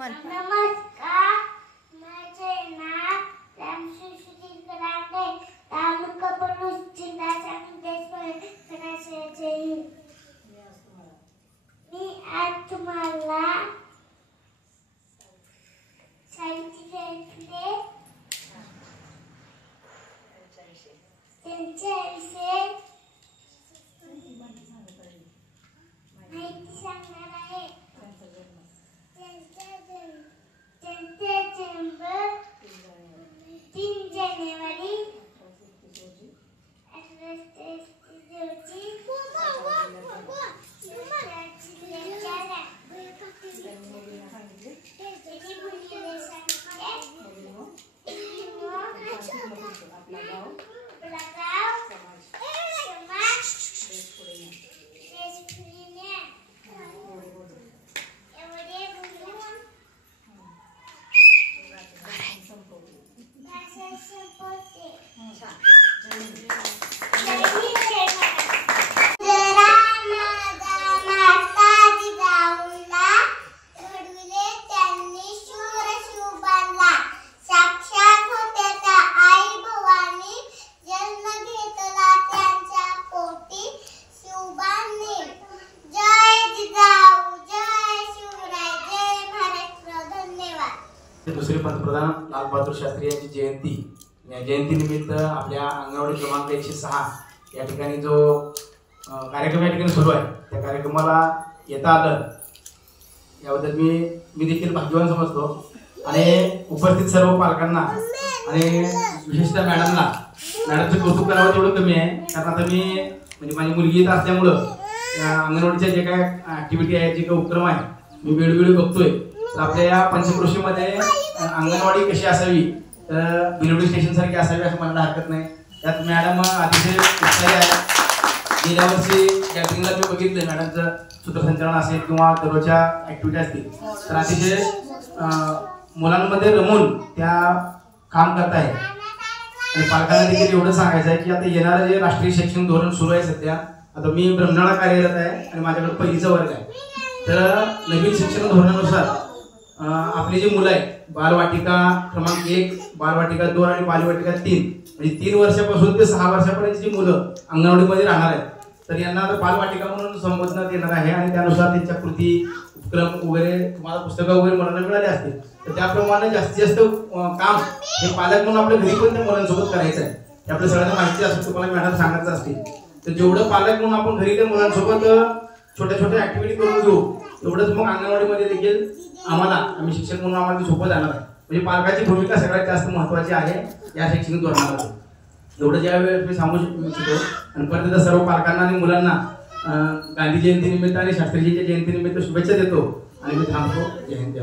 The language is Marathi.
नमस्कार, माझे नाव रामशिवजी कराटे, तालुका पलूस, जिल्हा सांगली, मी आज तुम्हाला साहित्यातले त्यांच्याविषयी माहिती सांगणार आहे. त्यांचे जन्म 3 जानेवारी 1833 रोजी दुसरे पंतप्रधान लाल बहादूर शास्त्री यांची जयंती, या जयंतीनिमित्त आपल्या अंगणवाडी क्रमांक 106 या ठिकाणी जो कार्यक्रम या ठिकाणी सुरू आहे, त्या कार्यक्रमाला येता आलं याबद्दल मी देखील भाग्यवान समजतो. आणि उपस्थित सर्व पालकांना आणि विशेषतः मॅडमचं कौतुक करावं तेवढं कमी आहे. कारण आता मी म्हणजे माझी मुलगी इथं असल्यामुळं अंगणवाडीच्या जे काय ॲक्टिव्हिटी आहे, जे काय उपक्रम आहे, मी वेळोवेळी बघतोय. तर आपल्या या पंचक्रोशीमध्ये अंगणवाडी कशी असावी, तर बिलोडी स्टेशन सारखी असावी असं म्हणायला हरकत नाही. त्यात मॅडम अतिशय उत्साही आहे. गेल्या वर्षी गॅदरिंगला मी बघितलं, मॅडमचं सूत्रसंचालन असेल किंवा दररोजच्या ॲक्टिव्हिटी असतील, तर अतिशय मुलांमध्ये रमून त्या काम करत आहे. आणि पालकांना देखील एवढं सांगायचं आहे की आता येणारं जे राष्ट्रीय शैक्षणिक धोरण सुरू आहे सध्या, आता मी ब्रह्मणाला कार्यरत आहे आणि माझ्याकडे पहिलीचा वर्ग आहे. तर नवीन शिक्षण धोरणानुसार आपली जी मुलं आहेत, बालवाटिका क्रमांक 1, बालवाटिका 2 आणि बालवाटिका 3, म्हणजे 3 वर्षापासून ते 6 वर्षापर्यंतची मुलं अंगणवाडीमध्ये राहणार आहेत. तर यांना आता बालवाटिका म्हणून संबोधण्यात येणार आहे आणि त्यानुसार त्यांच्या कृती, उपक्रम वगैरे तुम्हाला पुस्तकं वगैरे मुलांना मिळाले असतील. तर त्याप्रमाणे जास्तीत जास्त काम हे पालक म्हणून आपल्या घरी पण त्या मुलांसोबत करायचं आहे. हे आपल्या सगळ्यांना माहिती असेल, तुम्हाला मॅडम सांगायचं असतील. तर जेवढं पालक म्हणून आपण घरी त्या मुलांसोबत छोट्या छोट्या ॲक्टिव्हिटी करून घेऊ, तेवढंच मग अंगणवाडीमध्ये देखील आम्ही शिक्षक म्हणून आम्हाला सोपं जाणार आहे. म्हणजे पालकाची भूमिका सगळ्यात जास्त महत्त्वाची आहे या शैक्षणिक धोरणामध्ये. एवढं ज्या वेळेस मी सांगू इच्छितो. आणि परत सर्व पालकांना आणि मुलांना गांधी जयंतीनिमित्त आणि शास्त्रीजींच्या जयंतीनिमित्त शुभेच्छा देतो आणि मी थांबतो. जय हिंद.